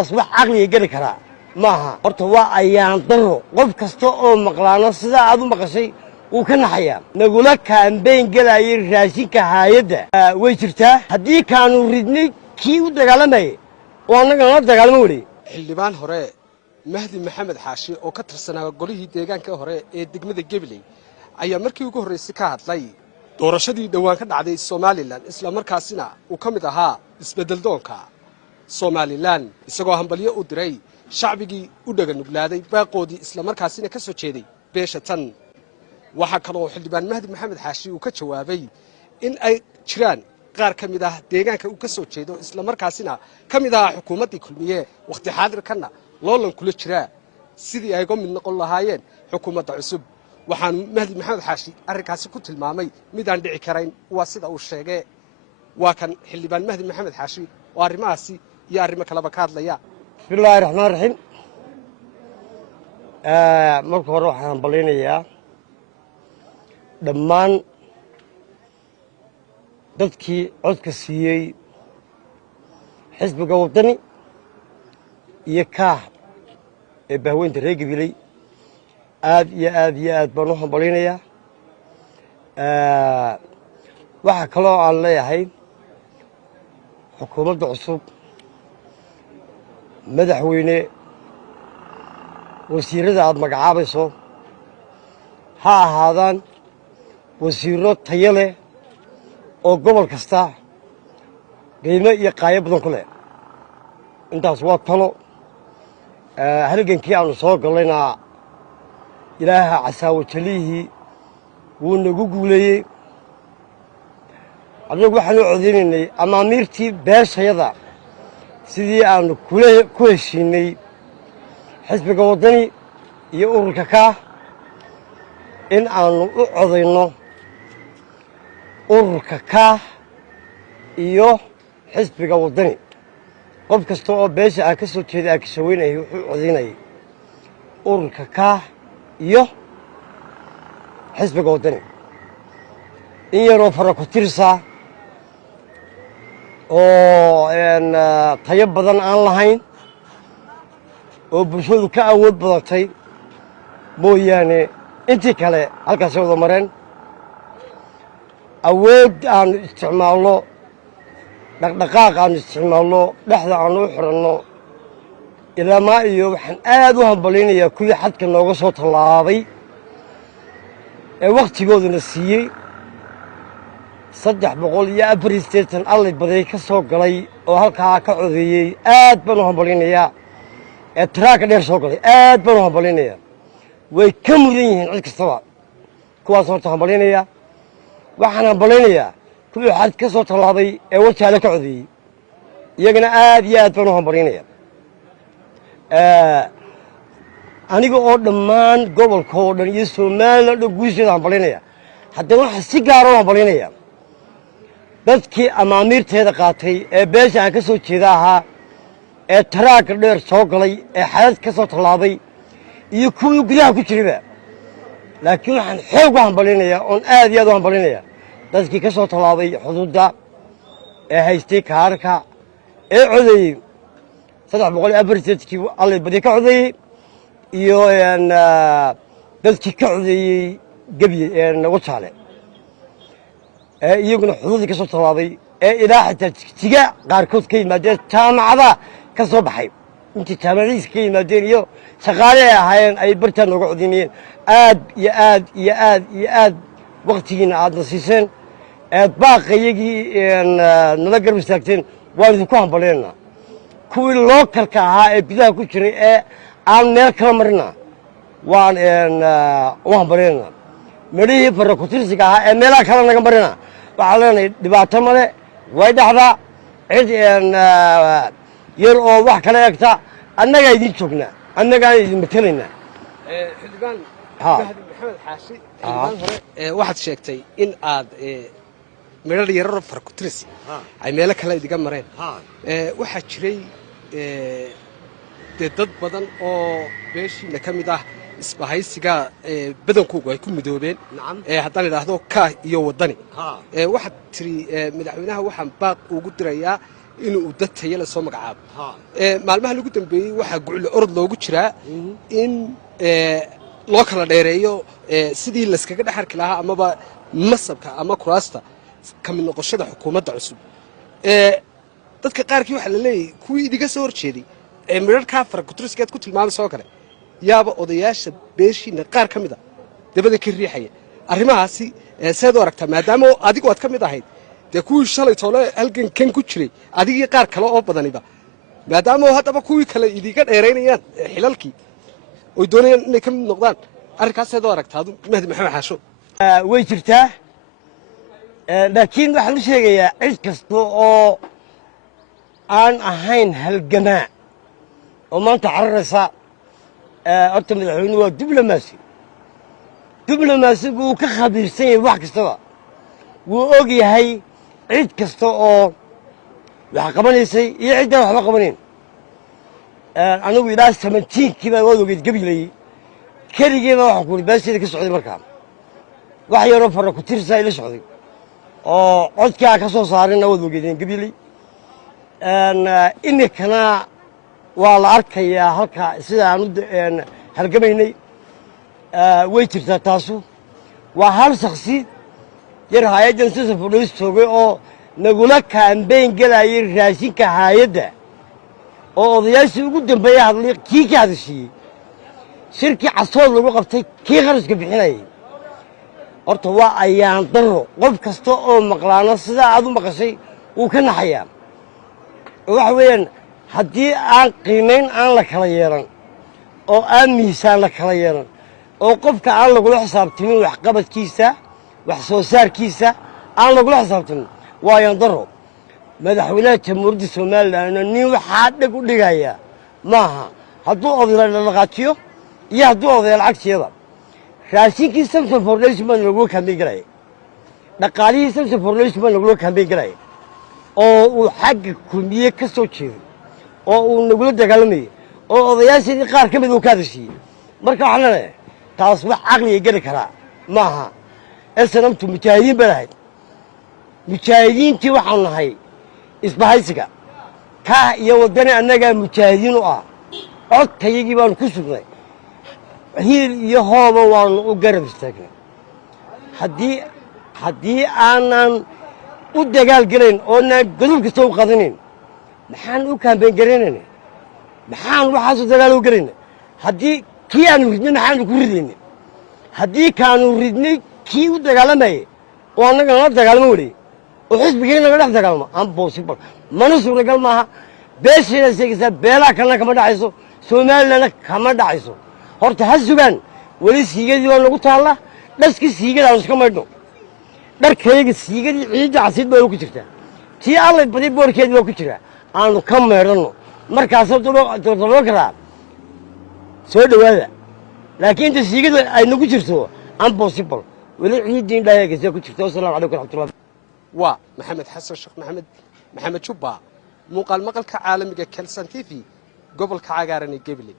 أصبح عقلي يجري كرا معها ارتواء أيام ضرو قف كستو مقلانا سدا عدو مقصي وكان حياة نقول لك كان بين جلاي راسي كهايدة ويشرته هدي كانوا ردني كيو دجالمي وأنا قلنا دجالمولي xildhibaan hore mahdi maxamed xaashi oo ka tirsanaa golihii deegaanka hore ee degmada Gabiley ayaa markii ugu horeysay ka hadlay doorashadii dhawaan ka dhacday Soomaaliland isla markaasina uu ka mid ahaa isbedel doonka Soomaaliland isagoo hambalyo u diray shacbigii u dhagan nuglaaday baaqoodii isla markaasina ka soo jeeday beesha tan waxa kale oo xildhibaan mahdi maxamed xaashi uu ka jawaabay in ay jiraan qaar ka mid ah deegaanka uu ka soo jeedo isla markaasina ka mid ah xukuumadii kulmiye waqti xaadirkana loolan kula jira sidii ay mid noqon lahaayeen xukuumadda cusub waxaan mahdi maxamed xaashi arrinkaasi ku tilmaamay mid aan dhici karayn waa sida uu sheegay waa kan xildhibaan mahdi maxamed xaashi oo arrimahaasi iyo arrimo kaleba ka hadlaya bismillaahi raxmaani raxiim marka hore waxaan baleynayaa dhammaan dadkii codka siiyey xisbiga wadani iyo kaah ee bahweynta reer Gabiley aad iyo aad baan u hambaleynayaa waxa kaloo aan leeyahay xukuumadda cusub madaxweyne wasiirada aad magacaabayso ha ahaadaan wasiiro tayo leh oo gobol kasta qiimo iyo qaayo badan ku leh intaas waa talo halgankii aanu soo gallayna ilaaha casaawo jalihii wuu nagu guuleeyey annagu waxaanu codeynaynay amaamiirtii beeshayada sidii aanu ku heshiinay xisbiga wadani iyo ururka kaah in aanu u codayno ururka kaah iyo xisbiga wadani qof kasta oo beesha aan ka soo jeeday aan ka shaweynayay wuxuu codaynayay ururka kaah iyo xisbiga wadani in yaroo fara ku tirsaa oo tayo badan aan lahayn oo bulshadu ka awood badatay mooyaane intii kale halkaasay wada mareen awood aanu isticmaalno dhaqdhaqaaq aanu isticmaalno dhexda aanu u xiranno ilaamaa iyo waxaan aad u hambalaynayaa kuwii xadka nooga soo tallaabay ee wakhtigooduna siiyey 384 allay baday ka soo galay oo halkaa ka codeeyey aad baan u hambalaynayaa ee taraaka dheer soo galay aad baan u hambalaynayaa way ka mudan yihiin cid kastaba kuwaas horta hambalaynayaa waxaan hambalaynayaa kuwii xad ka soo tallaabay ee wajaale ka codeeyey iyagana aad iyo aad baan u hambalaynayaa aniga oo dhammaan gobolka oo dhan iyo Soomaaliland oo guusheeda hambalaynayaa haddana waxaan si gaar ah u hambalaynayaa dadkii amaamiirteeda qaatay ee beesha aan ka soo jeeda ahaa ee taraaka dheer soo galay ee xadad ka soo tallaabay iyo kuwii gudaha ku jirayba laakiin waxaan xoog u hambalaynayaa oon aad iyo aad u hambalaynayaa dadkii ka soo tallaabay xuduudda ee haystay kaarka ee codeeyey 384kii allay badi ka codeeyey iyo dadkii ka codeeyey Gabiley wajaale ee iyaguna xuduudda ka soo tallaabay ee ilaa xitaa jigjiga qaarkood ka yimaadeen jaamacada ka soo baxay intii jaamacadiisa ka yimaadeen iyo shaqaale ay ahaayeen ay bartaan nooga codeynayeen aad iyo aad waqtigiina aadna siiseen eed baaqayagii nala garab istaagteen waan idinku hambaleynaynaa kuwii lookalka ahaa ee gudaha ku jiray ee aan meel kala marina waan u hambaleynaynaa medhihii fara kutirsiga ahaa ee meelaha kale naga marina waxaan leenahay dhibaato male way dhacdaa cid yar oo wax kala egta annagaa idin joognaa annagaan idin matelaynaa xildhibaan mahdi maxamed xaashi xildhibaan hore waxaad sheegtay in aad midhar yarar fara ku tirsi ay meelo kale idiga mareen waxaa jiray dad badan oo beeshiina ka mid ah isbahaysiga badankoogu ay ku midoobeen haddaan idhaahdo kaah iyo wadani waxaad tiri madaxweynaha waxaan baaq ugu dirayaa inuu dad tayo la soo magacaabo maalmaha lagu dambeeyey waxaa guclo orod loogu jiraa in loo kala dheereeyo sidii layskaga dhex arki lahaa amaba masabka ama kuraasta ka mid noqoshada xukuumadda cusub dadka qaarkii waxaa la leeyahay kuwii idiga soo horjeeday midharkaa farakutriskeed ku tilmaamay soo kale yaaba odayaasha beeshiina qaar ka mid a dabada ka riixaya arrimahaasi seed u aragtaa maadaama adigu aad ka mid ahayd dee kuwii shalay toole halgan kan ku jiray adigii qaar kale oo badaniba maadaama haddaba kuwii kale idiga dheeraynayaan xilalkii oy doonayaan inay ka mid noqdaan arrinkaas seed u aragtaa adu mahdi maxamed xaasho way jirtaa laakiin waxaan u sheegayaa cid kasta oo aan ahayn halgamaa oo maanta cararaysa horta madaxweyne waa diblomaasigu wuu ka khabiirsan yahay wax kastaba wuu og yahay cid kasta oo wax qabanaysay iyo ciddaan waxba qabanayn anigu ilaa 17kii baa waad ogeyd gabilayey keligeeba waxaan ku beesheeda ka socday markaa wax yaroo fara ku tirsa ila socday oo codkaa ka soo saarina waad ogeydeen gabiley imikana waa la arkayaa halka sida aan u halgamaynay way jirtaa taasu waa hal shaksi yar hay-addan sisa fudhays joogay oo nagula kaambeyn gelayay raashinka hay-adda oo odayaashii ugu dambeeya hadlay kii ka hadashiiyey shirkii casood lagu qabtay kii qarashka bixinayay horta waa ayaan daro qof kasta oo maqlaano sidaa aad u maqashay wuu ka naxayaa waxa weeyaan haddii aan qiimayn aan la kala yeelan oo aan miisaan la kala yeelan oo qofka aan lagula xisaabtamin waxqabadkiisa wax soo saarkiisa aan lagula xisaabtamin waa ayaan daro madaxweynaha jamhuuriyadda somalilan nin waxaa dheg u dhigaya maaha hadduu oday la dhaqaajiyo iyo hadduu oday lacagtiyada raashinkii samson foundation baa nagula kaambeyn galaya dhaqaalihii samson foundation baa nagula kaambeyn galaya oo uu xagga kulmiye ka soo jeeday oo uu nagula dagaalamayay oo odayaashii qaar ka mid uu ka hadashiiyey marka waxaan leenahay taas wax caqliga geli karaa maaha snamtu mujaahidiin baan ahayd mujaahidiintii waxaan nahay isbahaysiga kaah iyo waddani annagaa mujaahidiin u ah codkayagii baanu ku sugnay hiil iyo hooba waanu u garab istaagnay haddii aanan u dagaalgelayn oonaan godob kasta u qadanayn maxaan u kaambeyn garaynayna maxaan waxaasu dagaal u gelayna haddii kii aanu ridnay maxaanu ku ridayna haddii kaanu ridnay kii u dagaalamayay oo annaga nala dagaalamo welay oo xisbigii naga dhex dagaalamo unpossible mana suuragal maaha beesheeda sheegaysaa beelaha kalena kama dhacayso somalilandna kama dhacayso horta ha sugaan weli siigadii baa nagu taalla dhaskii siigada aanu iska maydhno dharkayga siigadii ciidda casiid baa ku jirtaa tii allay badi boorkeedii baa ku jira aanu ka maydhanno markaasoo loo karaa soo dhowaada laakiin inta siigada ay nagu jirto unpossible weli ciiddii indhaheegasa ku jirta wasalaamu calaykum raxmatullah waa maxamed xasan sheekh maxamed jubba muuqaal maqalka caalamiga kelsan t v gobolka cagaaran ee gabiley